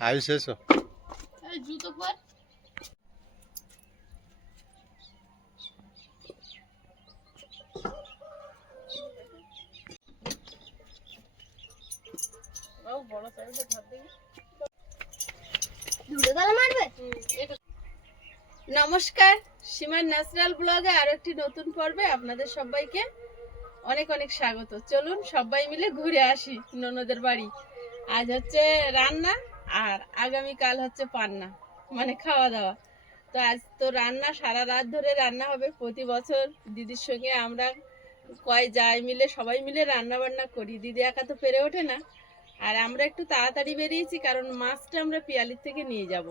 আয়ুষ এসো। জুতো পর বড় সাইজে ধর দেখি দুটো গাল মারবে। নমস্কার, সীমার ন্যাচারাল ব্লগে আরো একটি নতুন পর্বে আপনাদের সবাইকে অনেক অনেক স্বাগত। চলুন সবাই মিলে ঘুরে আসি ননদের বাড়ি। আজ হচ্ছে রান্না আর আগামীকাল হচ্ছে পান্না, মানে খাওয়া দাওয়া। তো আজ তো রান্না, সারা রাত ধরে রান্না হবে। প্রতি বছর দিদির সঙ্গে আমরা যাই মিলে সবাই মিলে রান্না বান্না করি। দিদি একা তো পেরে ওঠে না, আর আমরা একটু তাড়াতাড়ি বেরিয়েছি কারণ মাছটা আমরা পিয়ালির থেকে নিয়ে যাব,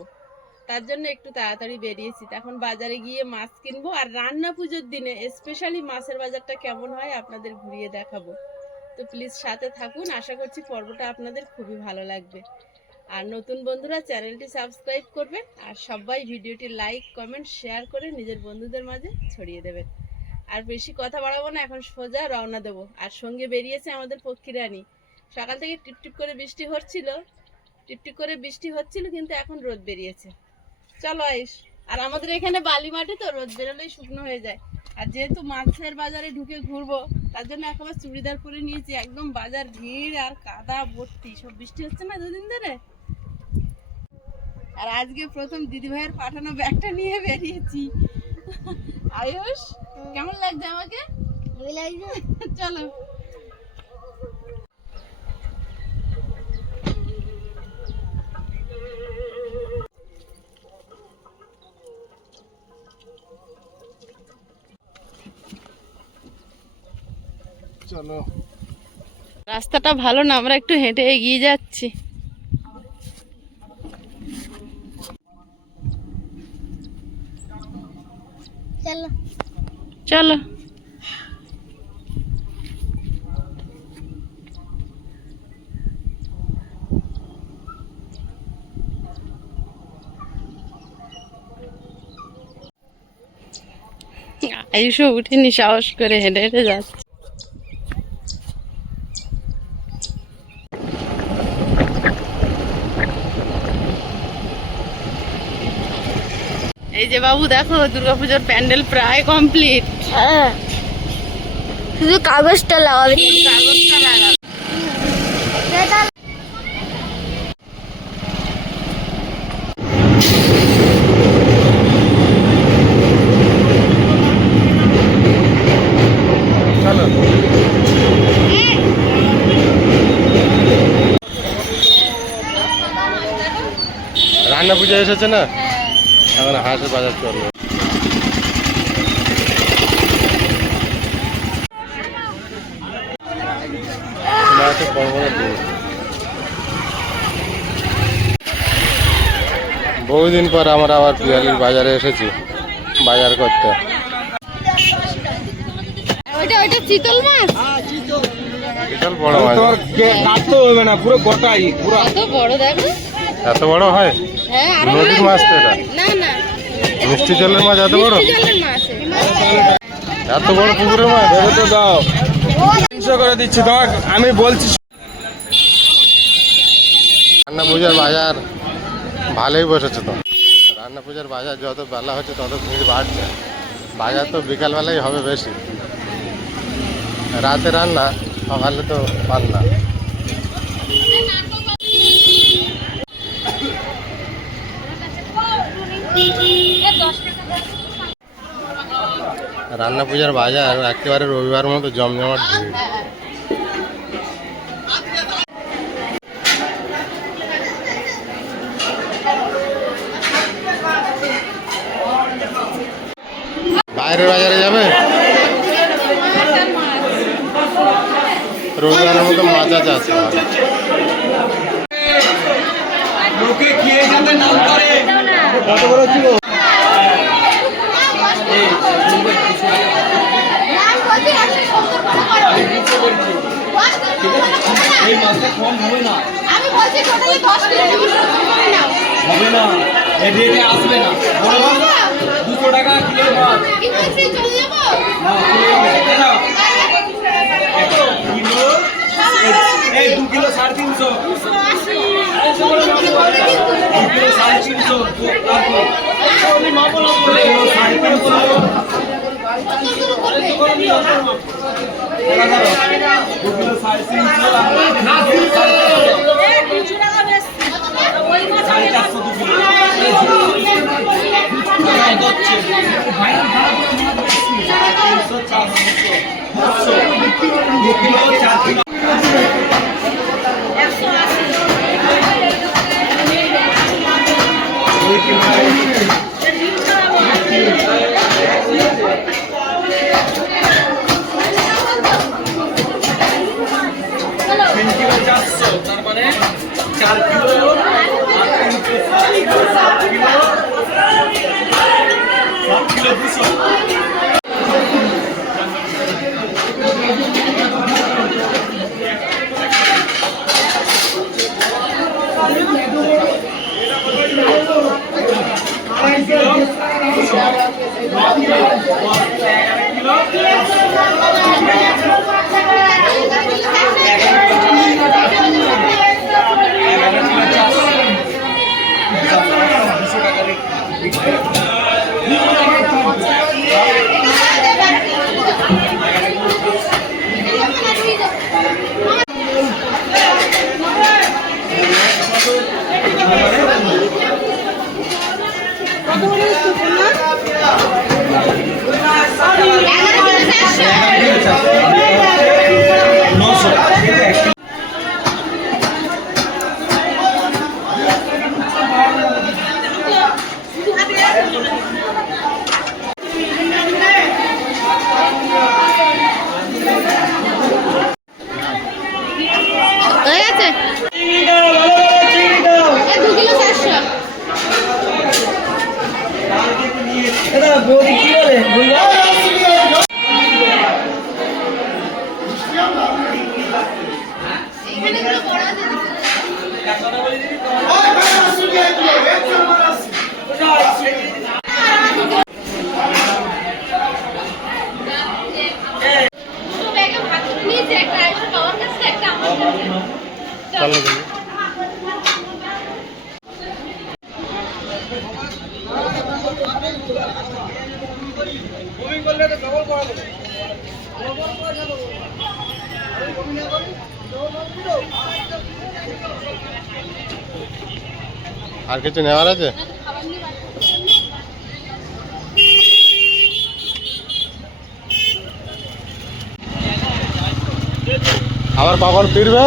তার জন্য একটু তাড়াতাড়ি বেরিয়েছি। এখন বাজারে গিয়ে মাছ কিনবো, আর রান্না পুজোর দিনে স্পেশালি মাছের বাজারটা কেমন হয় আপনাদের ঘুরিয়ে দেখাবো। তো প্লিজ সাথে থাকুন, আশা করছি পর্বটা আপনাদের খুবই ভালো লাগবে। আর নতুন বন্ধুরা চ্যানেলটি সাবস্ক্রাইব করবেন, আর সবাই ভিডিওটি লাইক কমেন্ট শেয়ার করে নিজের বন্ধুদের মাঝে ছড়িয়ে দেবেন। আর বেশি কথা বাড়াবো না, এখন সোজা রওনা দেবো। আর সঙ্গে বেরিয়েছে আমাদের পক্ষী রানী। সকাল থেকে টিপটিপ করে বৃষ্টি হচ্ছিল, কিন্তু এখন রোদ বেরিয়েছে। চলো আইস। আর আমাদের এখানে বালি মাটি, তো রোদ বেরোলেই শুকনো হয়ে যায়। আর যেহেতু মাছের বাজারে ঢুকে ঘুরবো, তার জন্য একেবারে চুড়িদার পরে নিয়েছি। একদম বাজার ভিড় আর কাদা ভর্তি, সব বৃষ্টি হচ্ছে না দুদিন ধরে। আর আজকে প্রথম দিদি ভাইয়ের পাঠানো ব্যাগটা নিয়ে বেরিয়েছি। আয়ুষ, কেমন লাগছে আমাকে? চলো। চলো, রাস্তাটা ভালো না, আমরা একটু হেঁটে এগিয়ে যাচ্ছি। চলো চলো। আয়ুষও উঠিনি, সাহস করে হেঁটে হেঁটে যাচ্ছে। এই যে বাবু দেখো, দুর্গাপুজোর প্যান্ডেল প্রায় কমপ্লিট। হ্যাঁ, শুধু কাগজটা লাগাবে। কাগজটা লাগাবে। রান্না পুজো এসেছে না, এখন হাঁসের বাজার চলবে। বহুদিন পর আমরা আবার পিয়ালির বাজারে এসেছি বাজার করতে। ওইটা চিতল মাছ, বিশাল বড় মাছ। হবে না, পুরো গোটাই পুরো। এত বড় দেখো। এত বড় হয়? হ্যাঁ, আর নদীর মাছ তো এটা? না না, মিষ্টি জলের মাছ এত বড়? মিষ্টি জলের মাছ। এত বড় পুকুরের মাছ? তো দাও, 300 করে দিচ্ছি তোমাকে, আমি বলছি। রান্না পূজার বাজার ভালোই বসেছে তো। রান্না পূজার বাজার যত বেলা হচ্ছে তত ভিড় বাড়ছে। বাজার তো বিকালবেলাই হবে বেশি, রাতে রান্না, সকালে তো পান্না। রান্না পূজার বাজার একেবারে রবিবার মতো জমজমাট ভিড়। বাইরের বাজারে যাবে? রবিবারের মতো মাছ আছে। লোকে খেয়ে যাতে নাম করে। কত বড় ছিল? এই মাছটা কম হবে না। আমি বলছি টোটালি 10 কিলো হবে না, এই রেটে আসবে না। বড় মাছ 200 টাকা কিলো মাছ। কি বলছি, চলে যাবো না, কিলো এই 2 কিলো 350। কিলো 350 তারপর 400 তার মানে 4 কিলো আর 7 কিলো 200 হয়ে গেছে 2 কিলো 400। চলো দেখি। আর কিছু নেওয়ার আছে? আবার কখন ফিরবে?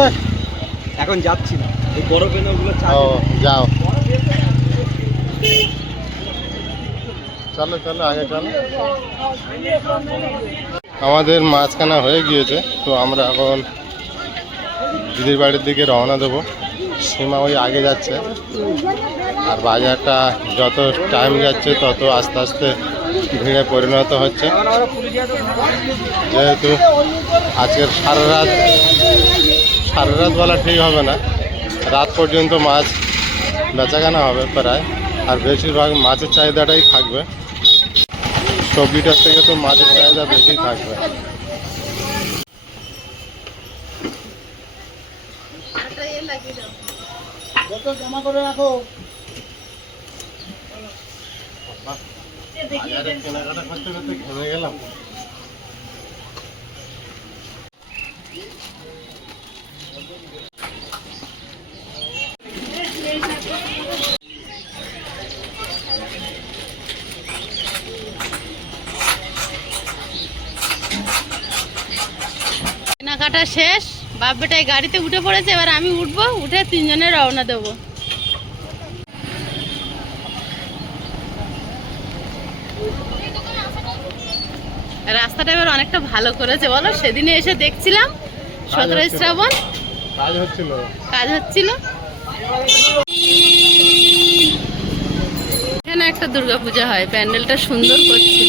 এখন যাচ্ছি না এই বরফে না ওগুলো ও যাও, চলো চলো আগে চলো। আমাদের মাঝখানা হয়ে গিয়েছে, তো আমরা এখন দিদির বাড়ির দিকে রওনা দেবো। সীমা ওই আগে যাচ্ছে, আর বাজারটা যত টাইম যাচ্ছে তত আস্তে আস্তে ভিড়ে পরিণত হচ্ছে, যেহেতু আজকের সারা রাত বলা ঠিক হবে না, রাত পর্যন্ত মাছ বেচাকেনা হবে প্রায়, আর বেশিরভাগ মাছের চাহিদাটাই থাকবে। সবজিটার থেকে তো মাছের চাহিদা বেশি থাকবে। জমা করে রাখো। বাজারে কেনাকাটা করতে করতে ঘেমে গেলাম। কেনাকাটা শেষ, বাপ বেটাই গাড়িতে উঠে পড়েছে, এবার আমি উঠবো, উঠে 3 জনে রওনা দেবো। রাস্তাটা এবার অনেকটা ভালো করেছে বলো, সেদিনে এসে দেখছিলাম 17 শ্রাবণ কাজ হচ্ছিল। এখানে একটা দুর্গাপূজা হয়, প্যান্ডেলটা সুন্দর করছে,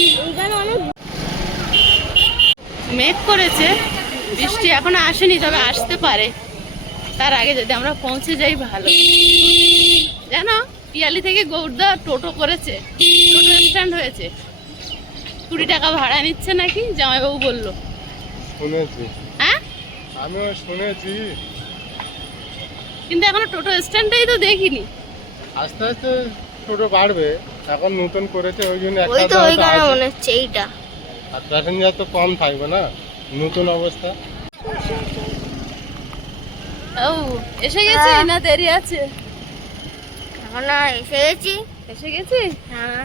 মেঘ করেছে, বৃষ্টি এখনো আসেনি, তবে আসতে পারে। তার আগে যদি আমরা পৌঁছে যাই ভালো। জানো পিয়ালি থেকে গৌড়দা টোটো করেছে, টোটো স্ট্যান্ড হয়েছে, 20 টাকা ভাড়া নিচ্ছে নাকি, জামাইবাবু বললো। শুনেছি, হ্যাঁ আমিও শুনেছি, কিন্তু এখনো টোটো স্ট্যান্ডটাই তো দেখিনি। আস্তে আস্তে টোটো বাড়বে, এখন নতুন করেছে ওই জন্য ওই একটা তো হয়তো ওইখানে আছে। মনে হচ্ছে এইটা। আর প্যাসেঞ্জার তো কম থাকবে না নতুন অবস্থা। ও এসে গেছি হ্যাঁ। না দেরি আছে? এখন না এসে গেছি। এসে গেছি। হ্যাঁ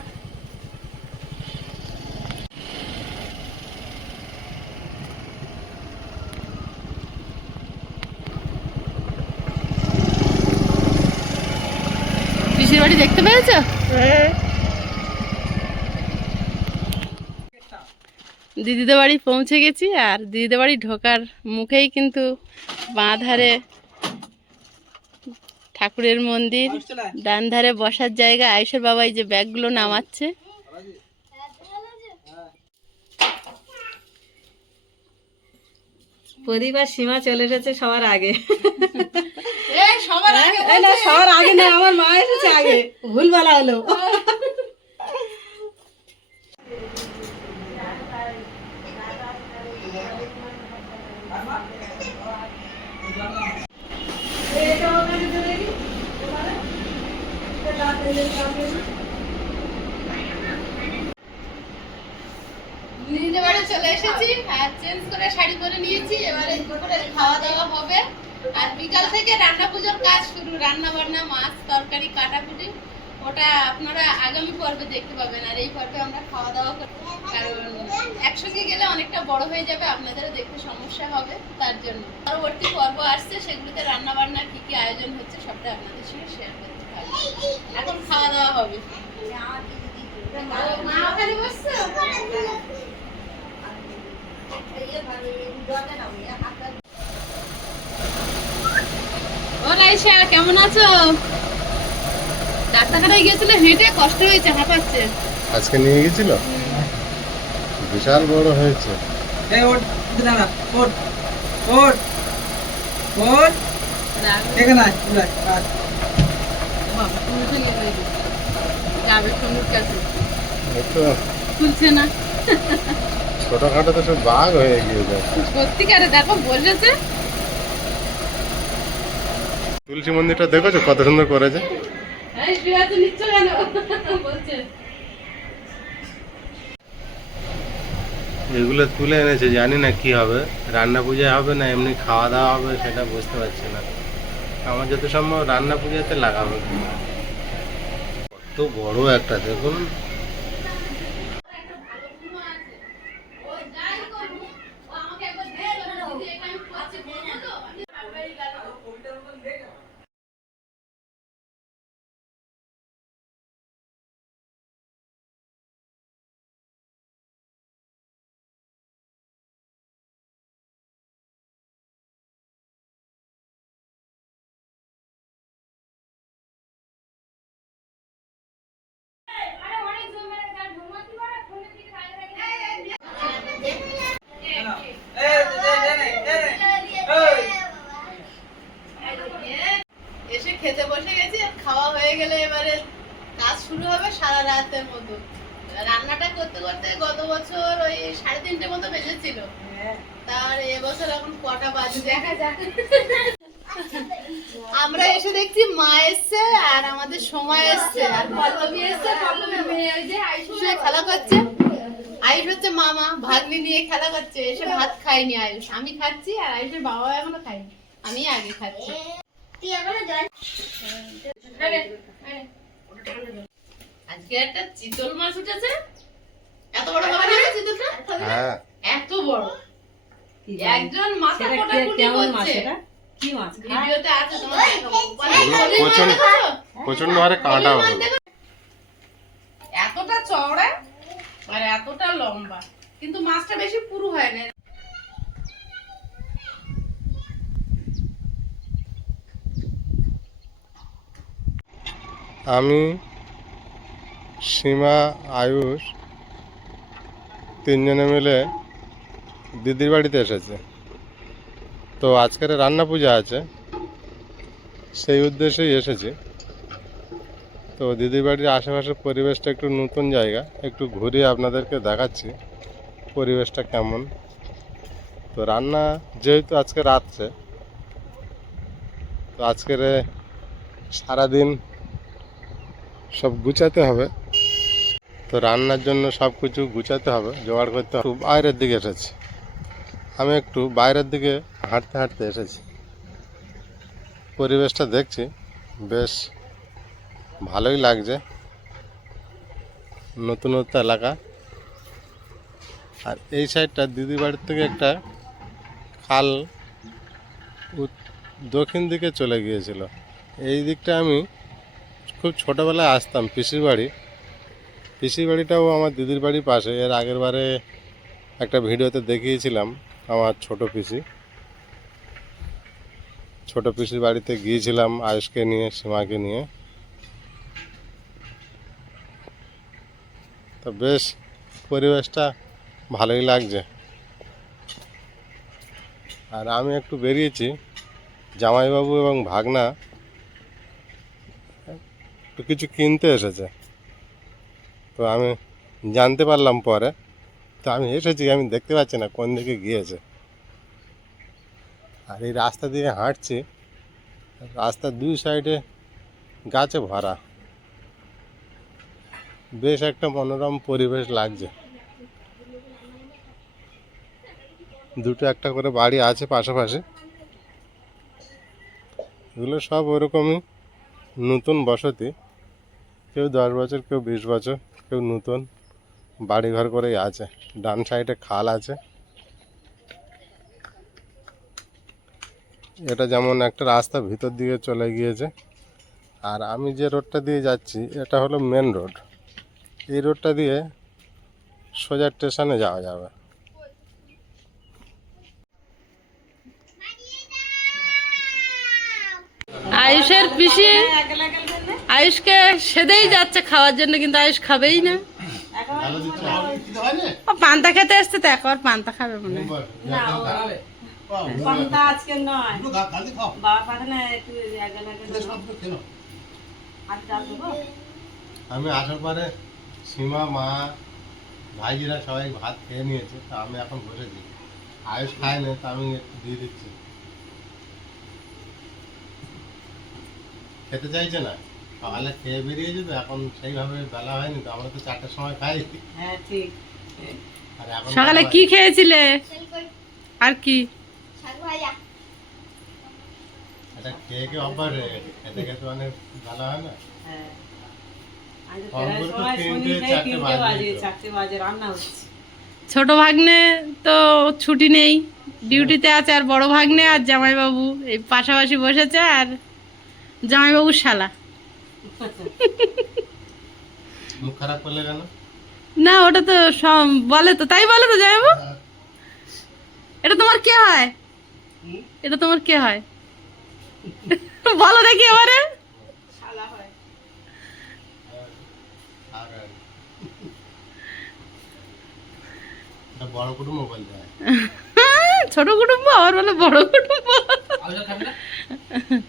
পিসির বাড়ি দেখতে পেয়েছো? দিদিদের বাড়ি পৌঁছে গেছি, আর দিদিদের বাড়ি ঢোকার মুখেই কিন্তু বাঁ ধারে ঠাকুরের মন্দির, ডান ধারে বসার জায়গা। আয়ুষের বাবাই যে ব্যাগগুলো নামাচ্ছে। প্রদীপ আর সীমা চলে এসেছে সবার আগে। সবার আগে এই না, সবার আগে না, আমার মা এসেছে আগে, ভুল বলা হলো। নিজের বাড়ি চলে এসেছি আর চেঞ্জ করে শাড়ি পরে নিয়েছি। এবারে দুপুরে খাওয়া দাওয়া হবে, আর বিকাল থেকে রান্না পুজোর কাজ শুরু। রান্না বান্না, মাছ তরকারি কাটাকুটি, ওটা আপনারা আগামী পর্বে দেখতে পাবেন। আর এই পর্বে আমরা খাওয়া দাওয়া করি, কারণ একসঙ্গে গেলে অনেকটা বড় হয়ে যাবে, আপনাদেরও দেখতে সমস্যা হবে। তার জন্য পরবর্তী পর্ব আসছে, সেগুলোতে রান্না বান্না কি কি আয়োজন হচ্ছে সবটা আপনাদের সঙ্গে শেয়ার করতে পারবো। এখন খাওয়া দাওয়া হবে। মা ওখানে বসছে। ও রাইসা, কেমন আছো? ডাক্তারখানায় গিয়েছিলে, হেঁটে কষ্ট হয়েছে, হাঁপাচ্ছে। আজকে নিয়ে গেছিল, বিশাল বড় হয়েছে। এই ওঠ, দাঁড়া, ওঠ, ওঠ, ওঠ, এখানে আয়, তুই আয়, আয়। বাবা, তুমি তো ইয়ে হয়ে গেছো। যাবে সমুদ্র কাছে, এই তো খুলছে না। ছোটখাটো তো সব বাঘ হয়ে গিয়েছে। সত্যিকারে দেখো, বসেছে। তুলসী মন্দিরটা দেখেছো কত সুন্দর করেছে? এই শুয়ে আছে, নিচ্ছ কেন? বলছে এগুলো তুলে এনেছে, জানি না কি হবে, রান্না পূজা হবে না এমনি খাওয়া দাওয়া হবে সেটা বুঝতে পারছি না। আমার যত সম্ভব রান্না পূজাতে লাগাবে। কত বড় একটা দেখুন। এসে খেতে বসে গেছি, আর খাওয়া হয়ে গেলে এবারে কাজ শুরু হবে সারা রাতের মতো। রান্নাটা করতে করতে গত বছর ওই 3:30 মতো বেজেছিল, তার এবছর এখন কটা বাজে দেখা যাক। আমরা এসে দেখছি মা এসছে, আর আমাদের সময় এসছে, আর পল্লবী এসছে। পল্লবীর মেয়ে ওই যে আয়ুষ খেলা করছে। আয়ুষ হচ্ছে মামা, ভাগ্নি নিয়ে খেলা করছে। এসে ভাত খায়নি আয়ুষ, আমি খাচ্ছি, আর আয়ুষের বাবা এখনো খায়নি, আমি আগে খাচ্ছি। আজকে একটা চিতল মাছ উঠেছে। এত বড় হবে না চিতলটা? হ্যাঁ, এত বড়। একজন মাথা সেটা কোটাকুটি কেমন মাছ? করছে। এটা কি মাছ? ভিডিওতে আছে, তোমার দেখাবো। প্রচন্ড প্রচন্ড হারে কাঁটা হবে। এতটা চওড়া আর এতটা লম্বা, কিন্তু মাছটা বেশি পুরু হয় না। আমি, সীমা, আয়ুষ তিনজনে মিলে দিদির বাড়িতে এসেছে। তো আজকের রান্না পূজা আছে, সেই উদ্দেশ্যেই এসেছি। তো দিদির বাড়ির আশেপাশের পরিবেশটা একটু নতুন জায়গা, একটু ঘুরিয়ে আপনাদেরকে দেখাচ্ছি পরিবেশটা কেমন। তো রান্না যেহেতু আজকে রাত্রে, তো আজকের সারাদিন সব গুছাতে হবে। তো রান্নার জন্য সব কিছু গুছাতে হবে, জোগাড় করতে হবে। একটু বাইরের দিকে এসেছি, আমি একটু বাইরের দিকে হাঁটতে হাঁটতে এসেছি। পরিবেশটা দেখছি, বেশ ভালোই লাগছে, নতুনত্ব এলাকা। আর এই সাইডটা দিদির বাড়ির থেকে একটা খাল দক্ষিণ দিকে চলে গিয়েছিল। এই দিকটা আমি খুব ছোটোবেলায় আসতাম পিসির বাড়ি। পিসির বাড়িটাও আমার দিদির বাড়ির পাশে। এর আগের বারে একটা ভিডিওতে দেখিয়েছিলাম আমার ছোট পিসির বাড়িতে গিয়েছিলাম আয়ুষকে নিয়ে, সীমাকে নিয়ে। তো বেশ পরিবেশটা ভালোই লাগছে। আর আমি একটু বেরিয়েছি, জামাইবাবু এবং ভাগনা একটু কিছু কিনতে এসেছে। তো আমি জানতে পারলাম পরে। তো আমি এসেছি, আমি দেখতে পাচ্ছি না কোন দিকে গিয়েছে। আর এই রাস্তা দিয়ে হাঁটছি, রাস্তার দুই সাইডে গাছে ভরা, বেশ একটা মনোরম পরিবেশ লাগছে। দুটো একটা করে বাড়ি আছে পাশাপাশি, এগুলো সব ওরকমই নতুন বসতি। কেউ 10 বছর, কেউ 20 বছর, কেউ নতুন বাড়িঘর করেই আছে। ডান সাইডে খাল আছে। এটা যেমন একটা রাস্তা ভিতর দিকে চলে গিয়েছে। আর আমি যে রোডটা দিয়ে যাচ্ছি এটা হলো মেন রোড। এই রোডটা দিয়ে সোজা স্টেশনে যাওয়া যাবে। আয়ুষের পিসি আয়ুষকে সেদেই যাচ্ছে খাওয়ার জন্য, কিন্তু আয়ুষ খাবেই না। ও পান্তা খেতে এসছে, তো একবার পান্তা খাবে মনে হয়। পান্তা আজকে নয়, বাবা পাঠায় না, একটু আমি আসার পরে সীমা, মা, ভাইজিরা সবাই ভাত খেয়ে নিয়েছে। তা আমি এখন বসেছি, আয়ুষ খায় না, তা আমি একটু দিয়ে দিচ্ছি। খেতে চাইছে না, সকালে খেয়ে বেরিয়ে যাবে। এখন সেইভাবে বেলা হয়নি, তো আমরা তো 4টার সময় খাই। হ্যাঁ ঠিক। আর এখন সকালে কি খেয়েছিলে আর কি? এটা খেয়ে খেয়ে অভ্যাস হয়ে গেছে, খেতে খেতে অনেক বেলা হয় না। হ্যাঁ আজ তো কম ফেরার করে তো সময় শুনি 3টে, সেই 4টে 3টে বাজে, বাজে। 4টে বাজে রান্না হচ্ছে। ছোট ভাগ্নে তো ছুটি নেই, ডিউটিতে আছে। আর বড় ভাগ্নে আর জামাইবাবু এই পাশাপাশি বসেছে। আর জামাইবাবুর শালা। মুখ খারাপ করলে কেন? না, ওটা তো বলে তো, তাই বলে তো জামাইবাবু। এটা তোমার কে হয়? এটা তোমার কে হয়? বলো দেখি এবারে। এটা বড় কুটুম্ব বলতে হয়। ছোট কুটুম্ব আবার বলে বড় কুটুম্ব।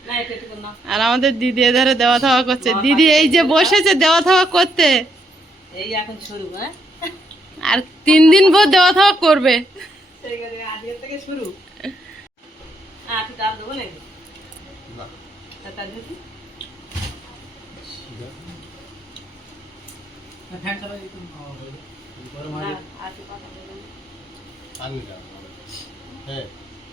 না এটা একটু না, আর আমাদের দিদি এধারে দেওয়া থাওয়া করছে। দিদি এই যে বসেছে দেওয়া থাওয়া করতে, এই এখন শুরু। হ্যাঁ আর 3 দিন ভর দেওয়া থাওয়া করবে। সেই করে আজকে থেকে শুরু। একটু ডাল দেবো নাকি? না, তার দিদি আর নি যাও। হ্যাঁ